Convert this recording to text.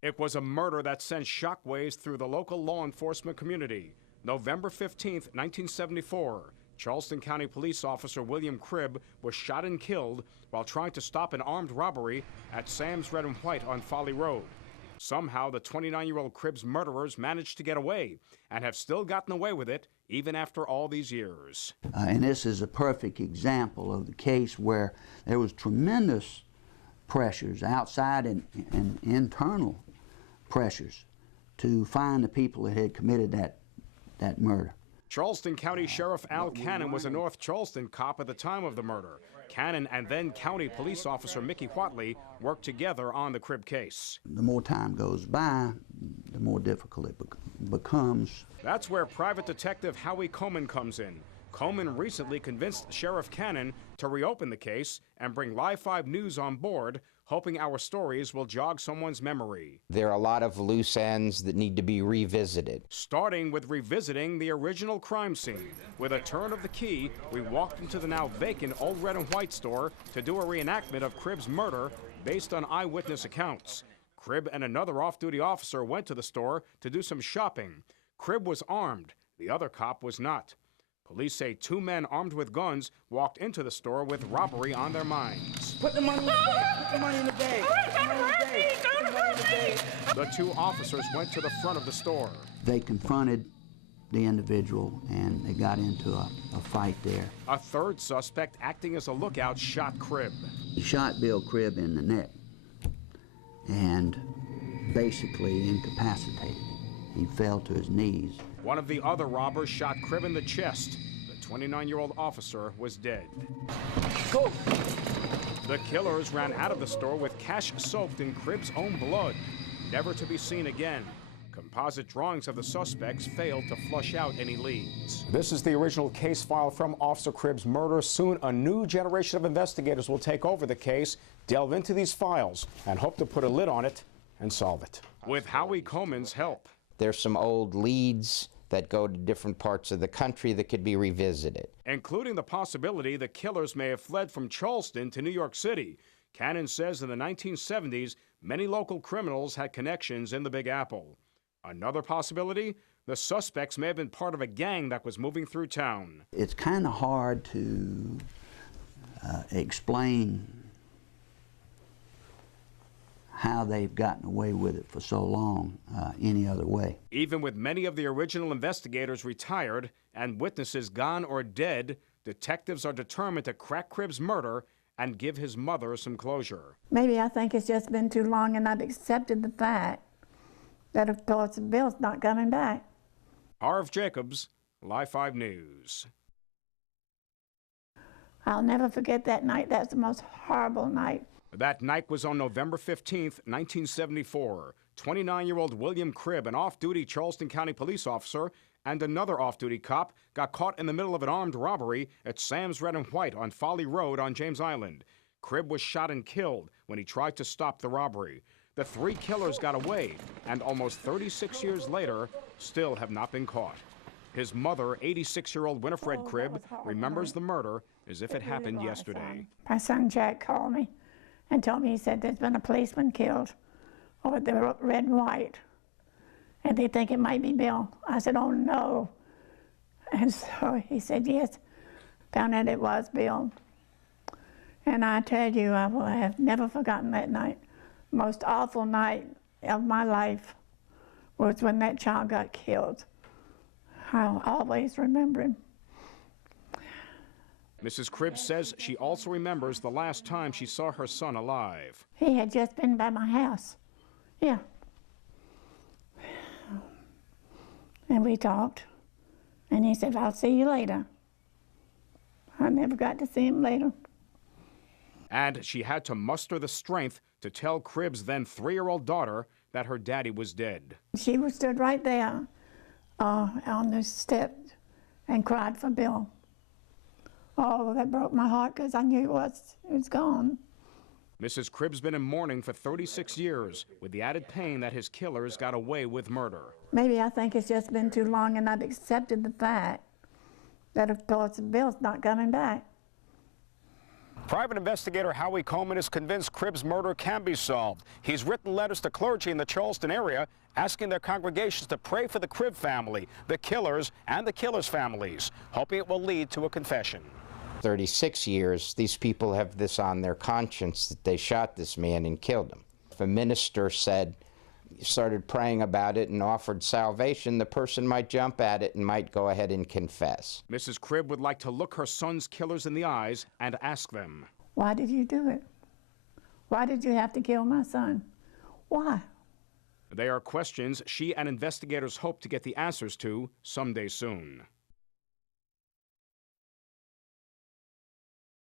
It was a murder that sent shockwaves through the local law enforcement community. November 15, 1974, Charleston County Police Officer William Cribb was shot and killed while trying to stop an armed robbery at Sam's Red and White on Folly Road. Somehow, the 29-year-old Cribb's murderers managed to get away and have still gotten away with it even after all these years. And this is a perfect example of the case where there was tremendous pressures, outside and internal pressures, to find the people that had committed that murder. Charleston County Sheriff Al Cannon was a North Charleston cop at the time of the murder. Cannon and then County Police Officer Mickey Whatley worked together on the Cribb case. The more time goes by, the more difficult it becomes. That's where Private Detective Howie Comen comes in. Comen recently convinced Sheriff Cannon to reopen the case and bring Live 5 News on board, hoping our stories will jog someone's memory. There are a lot of loose ends that need to be revisited. Starting with revisiting the original crime scene. With a turn of the key, we walked into the now vacant Old Red and White store to do a reenactment of Cribb's murder based on eyewitness accounts. Cribb and another off-duty officer went to the store to do some shopping. Cribb was armed. The other cop was not. Police say two men armed with guns walked into the store with robbery on their minds. Put the money in the bag. Put the money in the bag. Put the money in the bag. The two officers went to the front of the store. They confronted the individual and they got into a fight there. A third suspect acting as a lookout shot Cribb. He shot Bill Cribb in the neck and basically incapacitated him. He fell to his knees. One of the other robbers shot Cribb in the chest. The 29-year-old officer was dead. Go! The killers ran out of the store with cash soaked in Cribb's own blood, never to be seen again. Composite drawings of the suspects failed to flush out any leads. This is the original case file from Officer Cribb's murder. Soon, a new generation of investigators will take over the case, delve into these files, and hope to put a lid on it and solve it. With Howie Comen's help. There's some old leads that go to different parts of the country that could be revisited. Including the possibility the killers may have fled from Charleston to New York City. Cannon says in the 1970s, many local criminals had connections in the Big Apple. Another possibility, the suspects may have been part of a gang that was moving through town. It's kind of hard to explain how they've gotten away with it for so long any other way. Even with many of the original investigators retired and witnesses gone or dead, detectives are determined to crack Cribb's murder and give his mother some closure. Maybe I think it's just been too long and I've accepted the fact that, of course, Bill's not coming back. Harv Jacobs, Live 5 News. I'll never forget that night. That's the most horrible night. That night was on November 15th, 1974. 29-year-old William Cribb, an off-duty Charleston County police officer, and another off-duty cop got caught in the middle of an armed robbery at Sam's Red and White on Folly Road on James Island. Cribb was shot and killed when he tried to stop the robbery. The three killers got away, and almost 36 years later, still have not been caught. His mother, 86-year-old Winifred Cribb, remembers the murder as if it happened yesterday. My son Jack called me and told me, he said, there's been a policeman killed over the red and white, and they think it might be Bill. I said, oh no. And so he said, yes. Found out it was Bill. And I tell you, I have never forgotten that night. Most awful night of my life was when that child got killed. I'll always remember him. Mrs. Cribb says she also remembers the last time she saw her son alive. He had just been by my house. Yeah. And we talked, and he said, I'll see you later. I never got to see him later. And she had to muster the strength to tell Cribb's then 3-year-old daughter that her daddy was dead. She was stood right there on the step and cried for Bill. Oh, that broke my heart because I knew it was gone. Mrs. Cribb's been in mourning for 36 years with the added pain that his killers got away with murder. Maybe I think it's just been too long and I've accepted the fact that, of course, Bill's not coming back. Private investigator Howie Comen is convinced Cribb's murder can be solved. He's written letters to clergy in the Charleston area asking their congregations to pray for the Cribb family, the killers, and the killers' families, hoping it will lead to a confession. 36 years, these people have this on their conscience that they shot this man and killed him. If a minister started praying about it and offered salvation, the person might jump at it and might go ahead and confess. Mrs. Cribb would like to look her son's killers in the eyes and ask them, why did you do it? Why did you have to kill my son? Why? They are questions she and investigators hope to get the answers to someday soon.